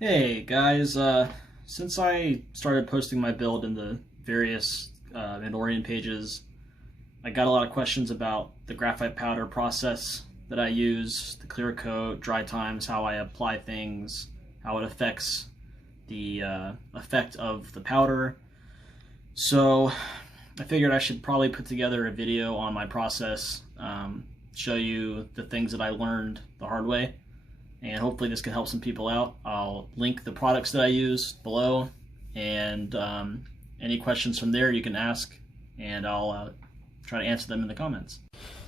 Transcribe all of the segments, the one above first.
Hey guys, since I started posting my build in the various Mandalorian pages, I got a lot of questions about the graphite powder process that I use, the clear coat, dry times, how I apply things, how it affects the effect of the powder. So I figured I should probably put together a video on my process, show you the things that I learned the hard way, and hopefully this can help some people out. I'll link the products that I use below, and any questions from there you can ask, and I'll try to answer them in the comments.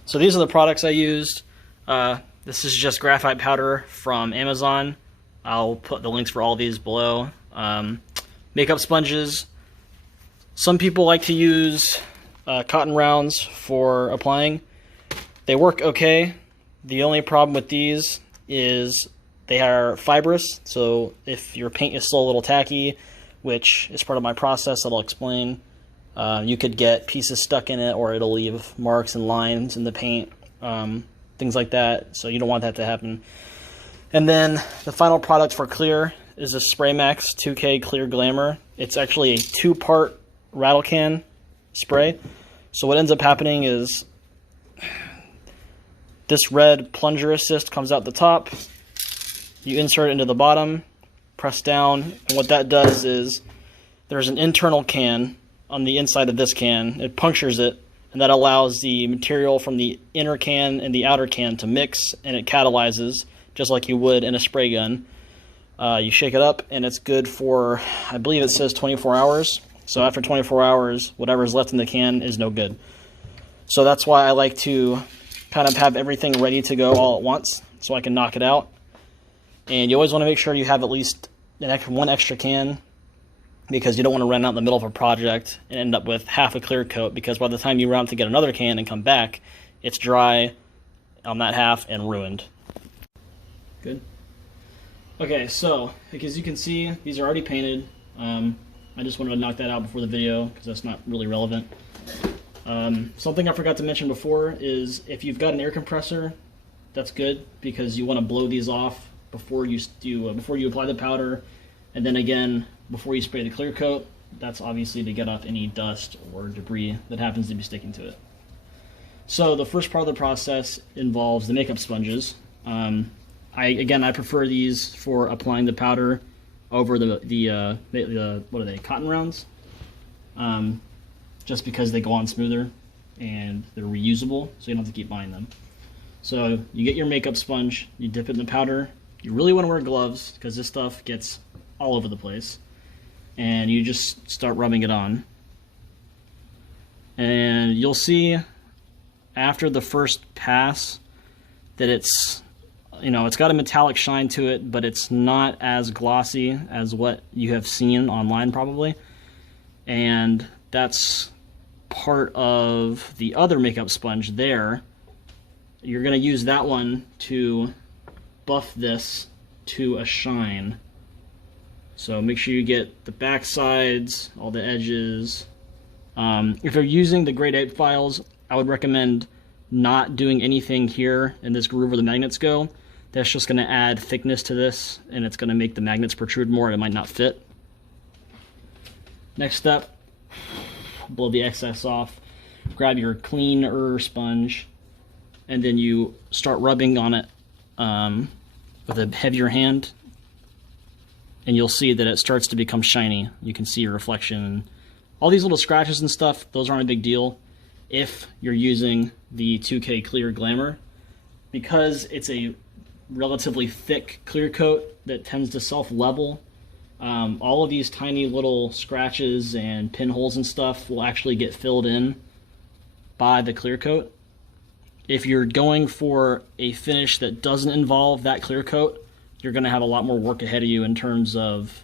So these are the products I used. This is just graphite powder from Amazon. I'll put the links for all these below. Makeup sponges. Some people like to use cotton rounds for applying. They work okay. The only problem with these is they are fibrous, so if your paint is still a little tacky, which is part of my process that I'll explain, you could get pieces stuck in it, or it'll leave marks and lines in the paint, things like that, so you don't want that to happen. And then the final product for clear is a Spray Max 2K Clear Glamour. It's actually a 2-part rattle can spray. So what ends up happening is this red plunger assist comes out the top, you insert it into the bottom, press down, and what that does is there's an internal can on the inside of this can. It punctures it, and that allows the material from the inner can and the outer can to mix, and it catalyzes just like you would in a spray gun. You shake it up, and it's good for, I believe it says 24 hours. So after 24 hours, whatever's left in the can is no good. So that's why I like to kind of have everything ready to go all at once so I can knock it out. And you always want to make sure you have at least one extra can, because you don't want to run out in the middle of a project and end up with half a clear coat, because by the time you run out to get another can and come back, it's dry on that half and ruined. Good. Okay, so as you can see, these are already painted. I just wanted to knock that out before the video because that's not really relevant. Something I forgot to mention before is if you've got an air compressor, that's good, because you want to blow these off before you apply the powder, and then again before you spray the clear coat. That's obviously to get off any dust or debris that happens to be sticking to it. So the first part of the process involves the makeup sponges. I prefer these for applying the powder over the what are they, cotton rounds, just because they go on smoother and they're reusable, so you don't have to keep buying them. So you get your makeup sponge, you dip it in the powder. You really want to wear gloves because this stuff gets all over the place, and you just start rubbing it on. And you'll see after the first pass that it's got a metallic shine to it, but it's not as glossy as what you have seen online probably. And that's part of the other makeup sponge there. You're going to use that one to buff this to a shine. So make sure you get the back sides, all the edges. If you're using the grade 8 files, I would recommend not doing anything here in this groove where the magnets go. That's just going to add thickness to this, and it's going to make the magnets protrude more, and it might not fit. Next step, blow the excess off. Grab your cleaner sponge, and then you start rubbing on it with a heavier hand, and you'll see that it starts to become shiny. You can see your reflection. And all these little scratches and stuff, those aren't a big deal if you're using the 2K Clear Glamour, because it's a relatively thick clear coat that tends to self-level. All of these tiny little scratches and pinholes and stuff will actually get filled in by the clear coat. If you're going for a finish that doesn't involve that clear coat, you're going to have a lot more work ahead of you in terms of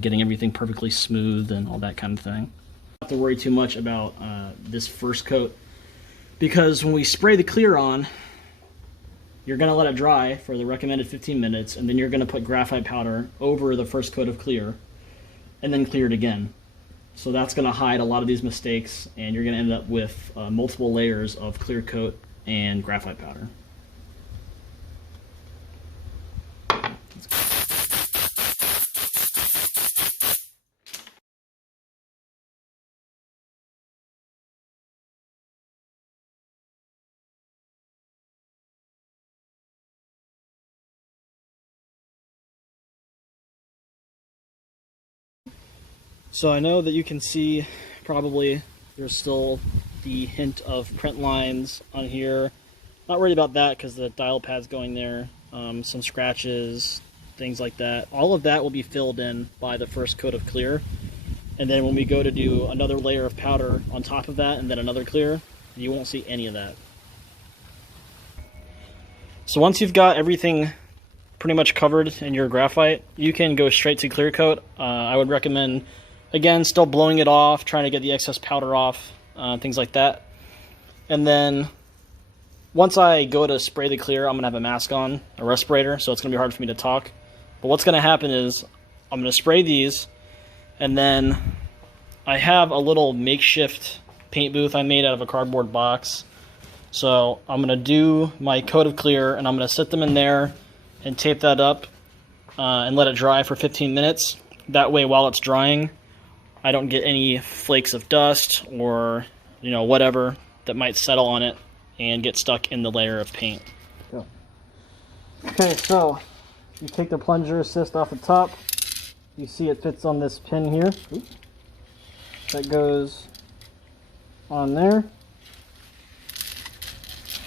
getting everything perfectly smooth and all that kind of thing. Don't have to worry too much about this first coat, because when we spray the clear on, you're going to let it dry for the recommended 15 minutes, and then you're going to put graphite powder over the first coat of clear, and then clear it again. So that's going to hide a lot of these mistakes, and you're going to end up with multiple layers of clear coat and graphite powder. So I know that you can see probably there's still the hint of print lines on here. Not worried about that because the dial pad's going there. Some scratches, things like that. All of that will be filled in by the first coat of clear. And then when we go to do another layer of powder on top of that and then another clear, you won't see any of that. So once you've got everything pretty much covered in your graphite, you can go straight to clear coat. I would recommend, again, still blowing it off, trying to get the excess powder off, things like that. And then once I go to spray the clear, I'm going to have a mask on, a respirator, so it's going to be hard for me to talk. But what's going to happen is I'm going to spray these, and then I have a little makeshift paint booth I made out of a cardboard box. So I'm going to do my coat of clear, and I'm going to sit them in there and tape that up and let it dry for 15 minutes. That way, while it's drying, I don't get any flakes of dust or, you know, whatever that might settle on it and get stuck in the layer of paint. Okay, so you take the plunger assist off the top. You see it fits on this pin here. That goes on there.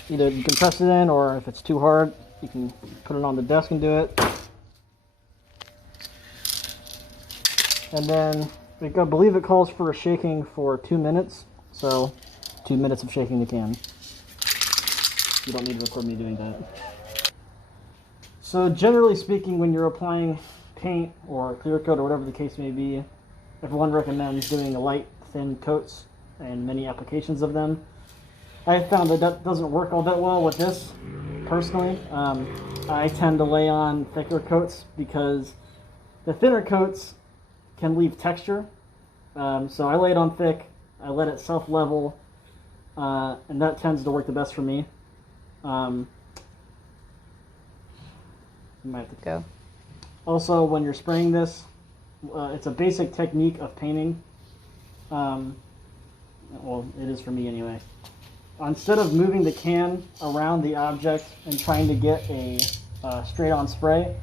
Either you can press it in, or if it's too hard, you can put it on the desk and do it. And then I believe it calls for a shaking for 2 minutes, so 2 minutes of shaking the can. You don't need to record me doing that. So generally speaking, when you're applying paint or clear coat or whatever the case may be, everyone recommends doing light, thin coats and many applications of them. I found that doesn't work all that well with this, personally. I tend to lay on thicker coats because the thinner coats can leave texture. So I lay it on thick, I let it self-level, and that tends to work the best for me. You might have to go. Also, when you're spraying this, it's a basic technique of painting. Well, it is for me anyway. Instead of moving the can around the object and trying to get a straight-on spray,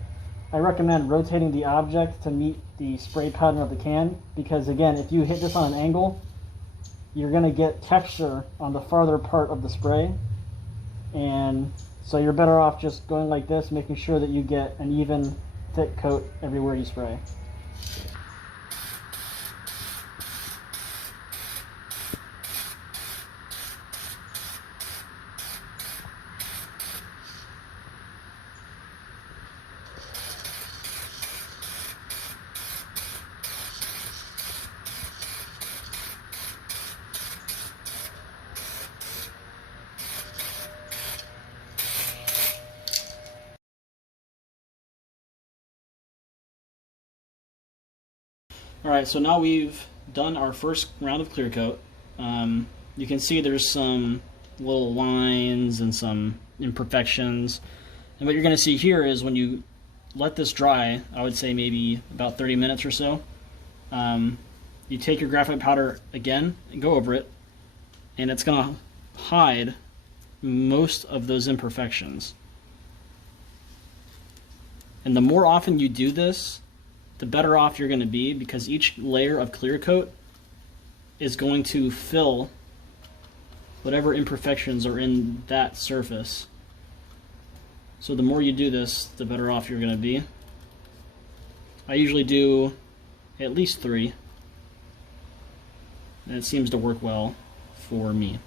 I recommend rotating the object to meet the spray pattern of the can, because again, if you hit this on an angle, you're going to get texture on the farther part of the spray, and so you're better off just going like this, making sure that you get an even thick coat everywhere you spray. Alright, so now we've done our first round of clear coat. You can see there's some little lines and some imperfections. And what you're going to see here is when you let this dry, I would say maybe about 30 minutes or so, you take your graphite powder again and go over it, and it's going to hide most of those imperfections. And the more often you do this, the better off you're going to be, because each layer of clear coat is going to fill whatever imperfections are in that surface. So the more you do this, the better off you're going to be. I usually do at least 3, and it seems to work well for me.